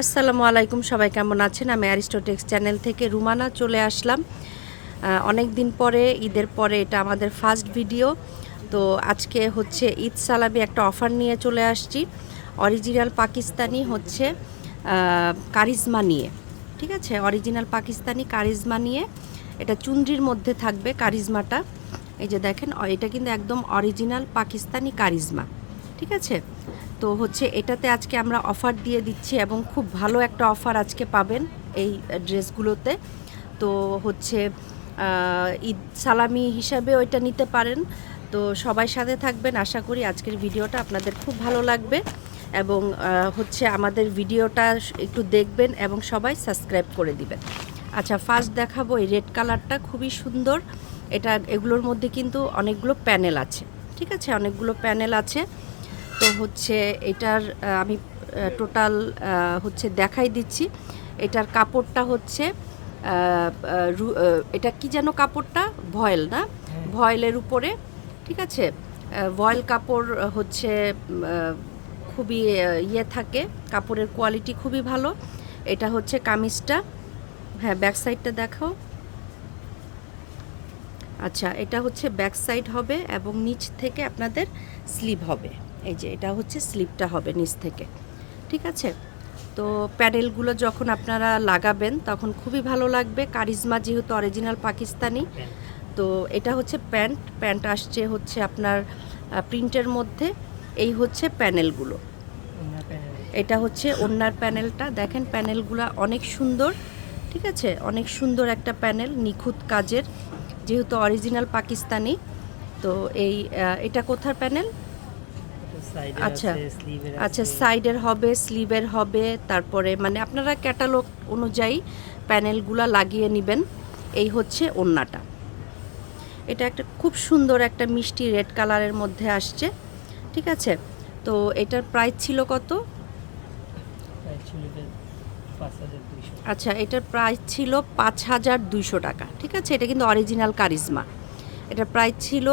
আসসালামু আলাইকুম, সবাই কেমন আছেন? আমি অ্যারিস্টোটেক্স চ্যানেল থেকে রুমানা চলে আসলাম অনেক দিন পরে, ঈদের পরে এটা আমাদের ফার্স্ট ভিডিও। তো আজকে হচ্ছে ঈদ সালামি একটা অফার নিয়ে চলে আসছি। অরিজিনাল পাকিস্তানি হচ্ছে কারিজমা নিয়ে, ঠিক আছে? অরিজিনাল পাকিস্তানি কারিজমা নিয়ে, এটা চুনরির মধ্যে থাকবে কারিজমাটা। এই যে দেখেন, এটা কিন্তু একদম অরিজিনাল পাকিস্তানি কারিজমা, ঠিক আছে? তো হচ্ছে এটাতে আজকে আমরা অফার দিয়ে দিচ্ছি এবং খুব ভালো একটা অফার আজকে পাবেন এই ড্রেসগুলোতে। তো হচ্ছে ঈদ সালামি হিসাবে ওইটা নিতে পারেন। তো সবাই সাথে থাকবেন, আশা করি আজকের ভিডিওটা আপনাদের খুব ভালো লাগবে এবং হচ্ছে আমাদের ভিডিওটা একটু দেখবেন এবং সবাই সাবস্ক্রাইব করে দিবেন। আচ্ছা, ফার্স্ট দেখাবো এই রেড কালারটা, খুবই সুন্দর। এগুলোর মধ্যে কিন্তু অনেকগুলো প্যানেল আছে, ঠিক আছে? অনেকগুলো প্যানেল আছে। তো হচ্ছে এটার আমি টোটাল হচ্ছে দেখাই দিচ্ছি। এটার কাপড়টা হচ্ছে এটা কি যেন কাপড়টা, ভয়েল না, ভয়েলের উপরে, ঠিক আছে? ভয়েল কাপড় হচ্ছে খুবই ইয়ে থাকে, কাপড়ের কোয়ালিটি খুবই ভালো। এটা হচ্ছে কামিজটা, হ্যাঁ ব্যাক সাইডটা দেখাও। আচ্ছা, এটা হচ্ছে ব্যাক সাইড হবে এবং নিচ থেকে আপনাদের স্লিভ হবে। এই যে এটা হচ্ছে স্লিভটা হবে নিচ থেকে, ঠিক আছে? তো প্যাডেলগুলো যখন আপনারা লাগাবেন তখন খুবই ভালো লাগবে। কারিজমা যেহেতু অরিজিনাল পাকিস্তানি, তো এটা হচ্ছে প্যান্ট আসছে হচ্ছে আপনার প্রিন্টের মধ্যে। এই হচ্ছে প্যানেলগুলো, এটা হচ্ছে ওড়নার প্যানেলটা। দেখেন প্যানেলগুলো অনেক সুন্দর, ঠিক আছে? অনেক সুন্দর একটা প্যানেল, নিখুঁত কাজের, যেহেতু অরিজিনাল পাকিস্তানি। তো এটা কোথার প্যানেল? আচ্ছা আচ্ছা, সাইডের হবে, স্লিভের হবে, তারপরে মানে আপনারা ক্যাটালগ অনুযায়ী প্যানেলগুলো লাগিয়ে নেবেন। এই হচ্ছে ওড়নাটা। এটা একটা খুব সুন্দর একটা মিষ্টি রেড কালারের মধ্যে আসছে, ঠিক আছে? তো এটার প্রাইস ছিল কত? আচ্ছা, এটার প্রাইস ছিল ৫,২০০ টাকা, ঠিক আছে? এটা কিন্তু অরিজিনাল কারিজমা। এটার প্রাইস ছিল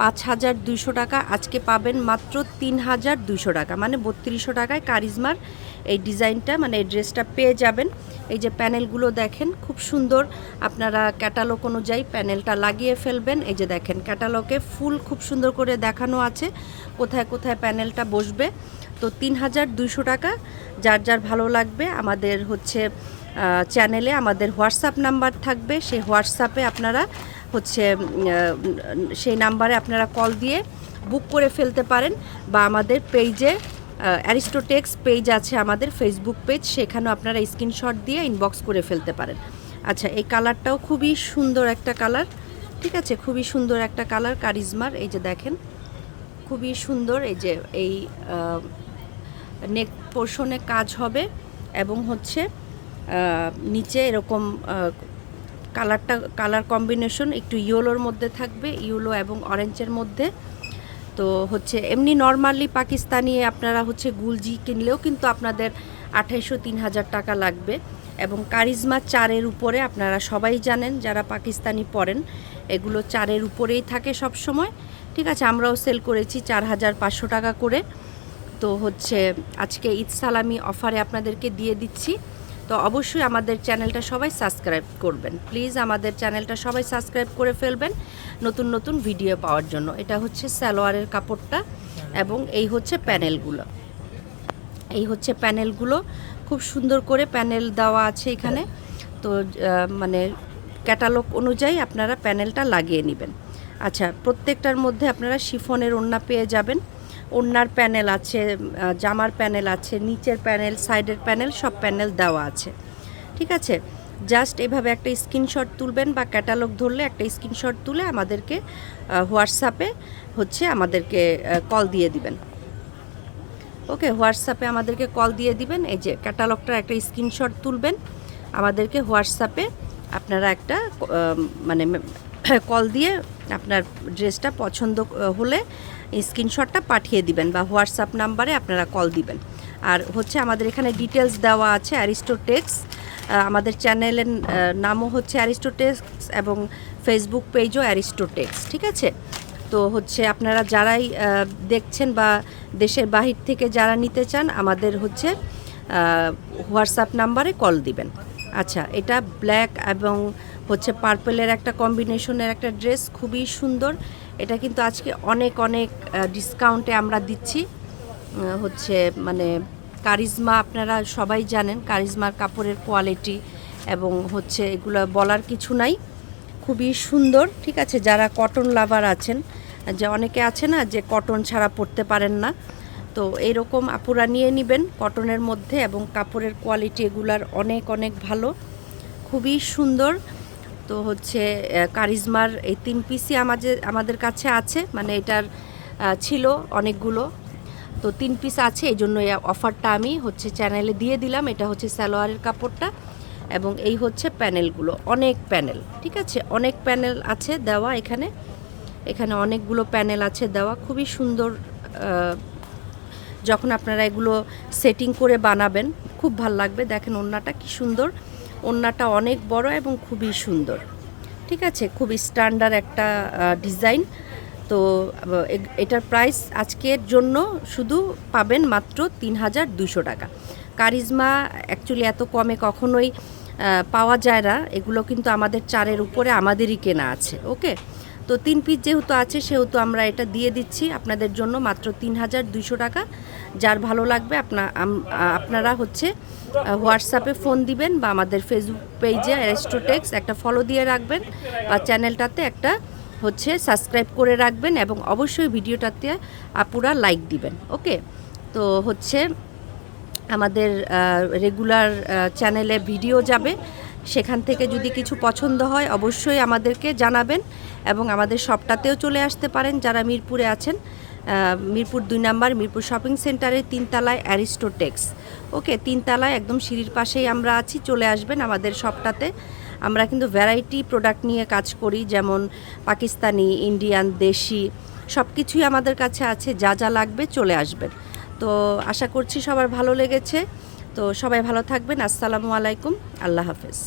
৫,২০০ টাকা। আজকে পাবেন মাত্র ৩,২০০ টাকা, মানে ৩২০০ টাকায় কারিজমার এই ডিজাইনটা, মানে এই ড্রেসটা পেয়ে যাবেন। এই যে প্যানেলগুলো দেখেন খুব সুন্দর, আপনারা ক্যাটালগ অনুযায়ী প্যানেলটা লাগিয়ে ফেলবেন। এই যে দেখেন ক্যাটালগে ফুল খুব সুন্দর করে দেখানো আছে কোথায় কোথায় প্যানেলটা বসবে। তো ৩,২০০ টাকা। যার যার ভালো লাগবে আমাদের হচ্ছে চ্যানেলে আমাদের হোয়াটসঅ্যাপ নাম্বার থাকবে, সেই হোয়াটসঅ্যাপে আপনারা হচ্ছে সেই নাম্বারে আপনারা কল দিয়ে বুক করে ফেলতে পারেন, বা আমাদের পেজে অ্যারিস্টোটেক্স পেজ আছে, আমাদের ফেসবুক পেজ, সেখানেও আপনারা স্ক্রিনশট দিয়ে ইনবক্স করে ফেলতে পারেন। আচ্ছা, এই কালারটাও খুবই সুন্দর একটা কালার, ঠিক আছে? খুবই সুন্দর একটা কালার কারিজমার। এই যে দেখেন খুবই সুন্দর। এই যে এই নেক পোর্শনে কাজ হবে এবং হচ্ছে নিচে এরকম কালার কম্বিনেশন একটু ইয়েলোর মধ্যে থাকবে, ইয়েলো এবং অরেঞ্জের মধ্যে। তো হচ্ছে এমনি নর্মালি পাকিস্তানি আপনারা হচ্ছে গুলজি কিনলেও কিন্তু আপনাদের ২৮০০-৩,০০০ টাকা লাগবে। এবং কারিজমা চারের উপরে, আপনারা সবাই জানেন যারা পাকিস্তানি পরেন, এগুলো চারের উপরেই থাকে সব সময়, ঠিক আছে? আমরাও সেল করেছি ৪,৫০০ টাকা করে। তো হচ্ছে আজকে ঈদ সালামি অফারে আপনাদেরকে দিয়ে দিচ্ছি। তো অবশ্যই আমাদের চ্যানেলটা সবাই সাবস্ক্রাইব করবেন, প্লিজ আমাদের চ্যানেলটা সবাই সাবস্ক্রাইব করে ফেলবেন নতুন নতুন ভিডিও পাওয়ার জন্য। এটা হচ্ছে সালোয়ারের কাপড়টা এবং এই হচ্ছে প্যানেলগুলো। এই হচ্ছে প্যানেলগুলো, খুব সুন্দর করে প্যানেল দেওয়া আছে এখানে। তো মানে ক্যাটালগ অনুযায়ী আপনারা প্যানেলটা লাগিয়ে নেবেন। আচ্ছা, প্রত্যেকটার মধ্যে আপনারা শিফনের ওড়না পেয়ে যাবেন। ওড়নার প্যানেল আছে, জামার প্যানেল আছে, নিচের প্যানেল, সাইডের প্যানেল, সব প্যানেল দেওয়া আছে, ঠিক আছে? জাস্ট এভাবে একটা স্ক্রিনশট তুলবেন বা ক্যাটালগ ধরলে একটা স্ক্রিনশট তুলে আমাদেরকে হোয়াটসঅ্যাপে হচ্ছে আমাদেরকে কল দিয়ে দিবেন। ওকে, হোয়াটসঅ্যাপে আমাদেরকে কল দিয়ে দিবেন। এই যে ক্যাটালগটার একটা স্ক্রিনশট তুলবেন, আমাদেরকে হোয়াটসঅ্যাপে আপনারা একটা মানে কল দিয়ে আপনার ড্রেসটা পছন্দ হলে স্ক্রিনশটটা পাঠিয়ে দিবেন বা হোয়াটসঅ্যাপ নাম্বারে আপনারা কল দিবেন। আর হচ্ছে আমাদের এখানে ডিটেলস দেওয়া আছে অ্যারিস্টোটেক্স, আমাদের চ্যানেলের নামও হচ্ছে অ্যারিস্টোটেক্স এবং ফেসবুক পেজও অ্যারিস্টোটেক্স, ঠিক আছে? তো হচ্ছে আপনারা যারাই দেখছেন বা দেশের বাহির থেকে যারা নিতে চান, আমাদের হচ্ছে হোয়াটসঅ্যাপ নাম্বারে কল দিবেন। আচ্ছা, এটা ব্ল্যাক এবং হচ্ছে পার্পেলের একটা কম্বিনেশনের একটা ড্রেস, খুবই সুন্দর। এটা কিন্তু আজকে অনেক অনেক ডিসকাউন্টে আমরা দিচ্ছি। হচ্ছে মানে কারিজমা, আপনারা সবাই জানেন কারিজমার কাপড়ের কোয়ালিটি এবং হচ্ছে এগুলো বলার কিছু নাই, খুবই সুন্দর। ঠিক আছে, যারা কটন লাভার আছেন, যে অনেকে আছে না যে কটন ছাড়া পরতে পারেন না, তো এইরকম আপুরা নিয়ে নেবেন কটনের মধ্যে, এবং কাপড়ের কোয়ালিটি এগুলার অনেক অনেক ভালো, খুবই সুন্দর। তো হচ্ছে কারিজমার এই 3 পিসই আমাদের কাছে আছে, মানে এটার ছিল অনেকগুলো, তো 3 পিস আছে, এই জন্য এই অফারটা আমি হচ্ছে চ্যানেলে দিয়ে দিলাম। এটা হচ্ছে সালোয়ারের কাপড়টা, এবং এই হচ্ছে প্যানেলগুলো, অনেক প্যানেল, ঠিক আছে, অনেক প্যানেল আছে দেওয়া এখানে, এখানে অনেকগুলো প্যানেল আছে দেওয়া, খুবই সুন্দর। যখন আপনারা এগুলো সেটিং করে বানাবেন খুব ভাল লাগবে। দেখেন ওড়নাটা কি সুন্দর, ওড়নাটা অনেক বড় এবং খুবই সুন্দর, ঠিক আছে, খুবই স্ট্যান্ডার্ড একটা ডিজাইন। তো এটার প্রাইস আজকের জন্য শুধু পাবেন মাত্র 3200 টাকা। কারিজমা অ্যাকচুয়ালি এত কমে কখনোই পাওয়া যায় না, এগুলো কিন্তু আমাদের চারের উপরে আমাদেরই কেনা আছে। ওকে, তো 3 পিস যেহেতু আছে সেহেতু আমরা এটা দিয়ে দিচ্ছি আপনাদের জন্য মাত্র 3200 টাকা। যার ভালো লাগবে আপনারা হচ্ছে হোয়াটসঅ্যাপে ফোন দিবেন, বা আমাদের ফেসবুক পেজে অ্যারিস্টোটেক্স একটা ফলো দিয়ে রাখবেন, বা চ্যানেলটাতে একটা হচ্ছে সাবস্ক্রাইব করে রাখবেন, এবং অবশ্যই ভিডিওটাতে আপুরা লাইক দিবেন। ওকে, তো হচ্ছে আমাদের রেগুলার চ্যানেলে ভিডিও যাবে, সেখান থেকে যদি কিছু পছন্দ হয় অবশ্যই আমাদেরকে জানাবেন, এবং আমাদের শপটাতেও চলে আসতে পারেন যারা মিরপুরে আছেন। মিরপুর 2 নাম্বার মিরপুর শপিং সেন্টারের 3 তলায় অ্যারিস্টোটেক্স। ওকে, 3 তলায় একদম সিঁড়ির পাশেই আমরা আছি, চলে আসবেন আমাদের শপটাতে। আমরা কিন্তু ভ্যারাইটি প্রোডাক্ট নিয়ে কাজ করি, যেমন পাকিস্তানি, ইন্ডিয়ান, দেশি সব কিছুই আমাদের কাছে আছে, যা যা লাগবে চলে আসবেন। তো আশা করছি সবার ভালো লেগেছে। তো সবাই ভালো থাকবেন। আসসালামু আলাইকুম, আল্লাহ হাফেজ।